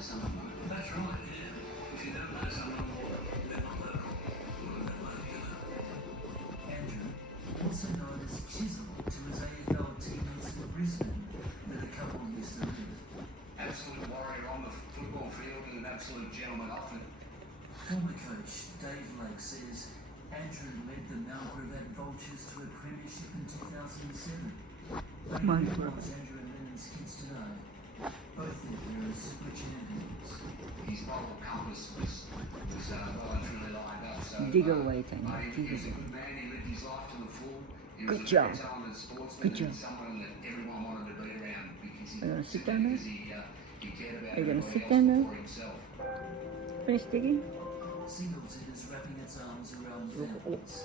That's right, yeah. If you don't know someone, they're not local. They're local. Andrew, also known as Chisel to his AFL teammates in Brisbane, where the couple used to live. Absolute warrior on the football field and an absolute gentleman off it. Former coach Dave Lake says Andrew led the Malgrave Vultures to a premiership in 2007. But he wants Andrew and Lennon's kids to know both their parents were champions. His moral compass was well and truly lined up. So, Dig away, Tanya. he Dig was a away. good man. He lived his life to the full. He Good was a job. very talented sportsman Good job. and someone that everyone wanted to be around because he, Are you gonna sit down there? he cared about Are you gonna everybody sit else down there? before himself. Finish digging? Singleton is wrapping its arms around families.